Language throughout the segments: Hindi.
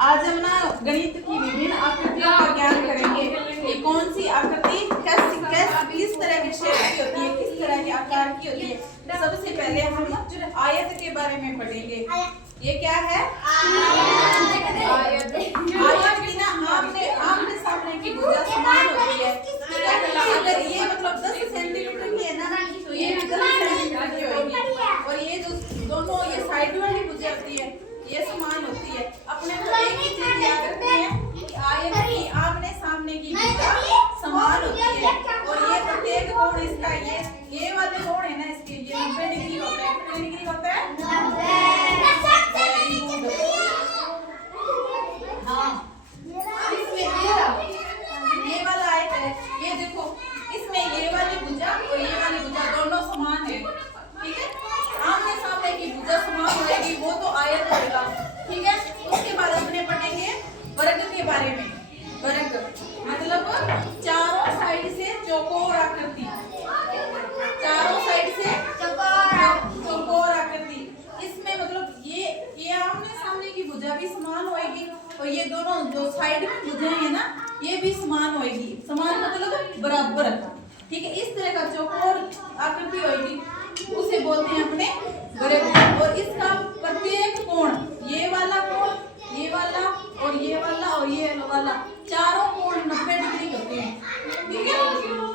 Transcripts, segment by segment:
आज हम ना गणित की विभिन्न आकृतियों का ज्ञान करेंगे कि कौन सी आकृति किस तरह की शेप की होती है, किस तरह के आकार की होती है। सबसे पहले हम आयत के बारे में पढ़ेंगे। ये क्या है? आयत। आयत की ना आमने सामने की भुजा समान होती है। अगर ये मतलब 10 सेंटीमीटर की है ना, तो ये 10 सेंटीमीटर की होगी। और ये जो दोनों ये साइड वाली भुजा होती है, ये समान होती है। अपने को एक ही चीज याद रखनी है कि आयत की आमने सामने की भुजा समान होती है। और ये प्रत्येक कोण इसका ये वाले कोण है ना, इसके ये 90 डिग्री होता है। कितने डिग्री होता है? 90। हाँ, इसमें ये वाला आयत है, ये देखो इसमें ये वाली भुजा और ये वाली भुजा दोनों समान है। ठीक है, आमने सामने की भुजा समान होगी, वो तो आयत होगा। ठीक है, उसके बाद अपने पढ़ेंगे वर्ग के बारे में। वर्ग मतलब चारों साइड से चौकोर आकृति, चारों साइड से चौकोर आकृति। इसमें मतलब ये आमने सामने की भुजा भी समान होगी और ये दोनों जो साइड में भुजाएं है ना, ये भी समान होगी। समान मतलब बराबर। ठीक है, इस तरह का चौकोर आकृति होगी, उसे बोलते हैं अपने वर्ग। और इसका प्रत्येक कोण, ये वाला कोण, ये वाला और ये वाला और ये वाला, चारों कोण 90 डिग्री होते हैं। ठीक है,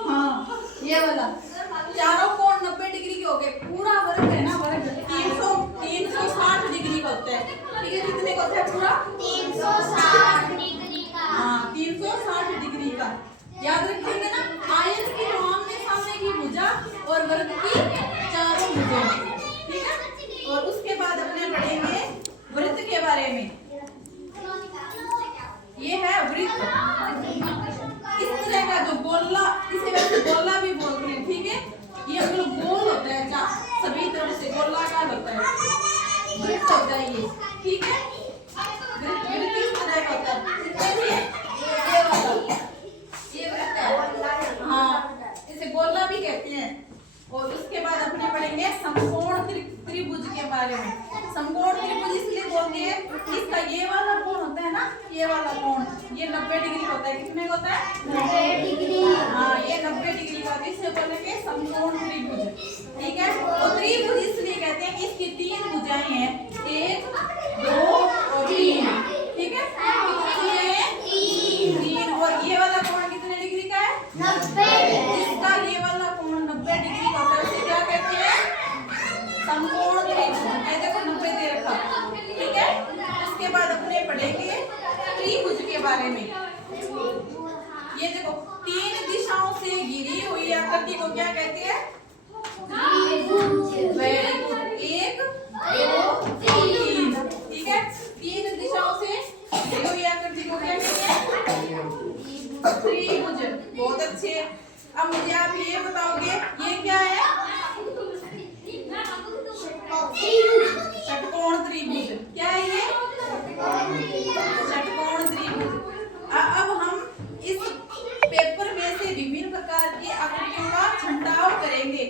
हाँ, ये वाला चारों कोण 90 डिग्री के हो गए। पूरा वर्ग है ना, वर्ग 360 डिग्री का होता है। ठीक है, कितने का होता है? पूरा 360 डिग्री का। हाँ, 360 डिग्री का याद रखेंगे ना। आयत की आमने सामने की भुजा और वर्ग की चारों भुजाएं। ठीक है, और उसके बाद अपने पढ़ेंगे वृत्त के बारे में। ये है वृत्त, इस तरह का जो गोला, इसे वैसे गोला भी बोलते हैं। ठीक है, ये मतलब गोल होता है, सभी तरह से गोलाकार होता है, वृत्त होता है ये। ठीक है, वृत्त इस तरह का होता है। ये वाला ये वृत्त है, हाँ, इसे गोला भी कहते हैं। और उसके बाद अपने पढ़ेंगे समकोण त्रिभुज के बारे में। समकोण त्रिभुज इसलिए बोलते हैं, इसका ये वाला कोण होता है ना, ये वाला कोण, ये 90 डिग्री होता है। कितने का होता है? 90 डिग्री। हाँ, ये 90 डिग्री का, इसे बोलेंगे समकोण त्रिभुज। ठीक है, और त्रिभुज इसलिए कहते हैं कि इसकी 3 भुजाएं हैं, 1, 2 और 3। ठीक है, कितनी है? 3। और ये वाला कोण कितने डिग्री का है? 90। इसका ये वाला कोण 90 डिग्री का होता है, उसे क्या कहते हैं? समकोण त्रिभुज। ये देखो 90 दे रखा। ठीक है, उसके बाद अपने पढ़ेंगे त्रिभुज के बारे में। ये देखो 3 दिशाओं से घिरी हुई आकृति को क्या कहते हैं? Very good, 1, 2, 3। ठीक है, 3 दिशाओं से घिरी हुई आकृति को क्या कहते हैं? त्रिभुज। बहुत अच्छे। अब मुझे आप ये बताओगे ये क्या है? षटकोण त्रिभुज। क्या है ये? षटकोण त्रिभुज। अब हम इस पेपर में से विभिन्न प्रकार की आकृतियों का छंटाव करेंगे।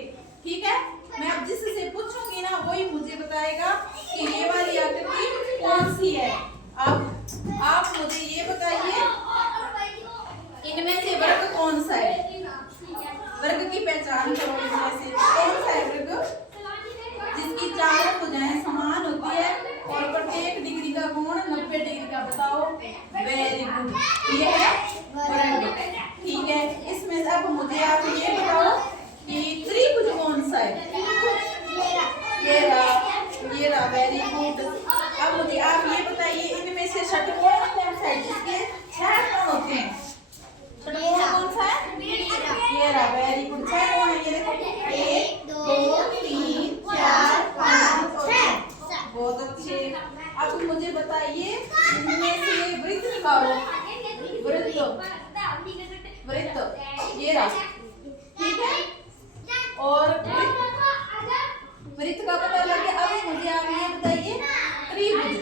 ठीक है, मैं अब जिससे पूछूंगी ना, वही मुझे बताएगा कि ये वाली आकृति कौन सी है। अब आप मुझे ये बताइए, इनमें से वर्ग कौन सा है? वर्ग की पहचान करो। इनमें से कौन सा है वर्ग जिसकी चारों भुजाएं समान होती है और प्रत्येक डिग्री का कोण 90 डिग्री का? बताओ। वेरी गुड, ये है वर्ग। ठीक है, इसमें अब मुझे आप ये बताओ कि त्रिभुज कौन सा है? ये रहा। Very good. अब मुझे आप ये बताइए, इनमें से षटकोण कौन सा है जिसके 6 कोण होते हैं? षटकोण कौन सा है? ये रहा। वेरी गुड, 6 कोण है। ये देखो 1, 2, 3, 4, 5 और 6। बहुत अच्छे। अब मुझे बताइए, इनमें से वृत्त निकालो। वृत्त, ये रहा। ठीक है, और वृत्त का पता लग गया। अब मुझे आप ये बताइए त्रिभुज।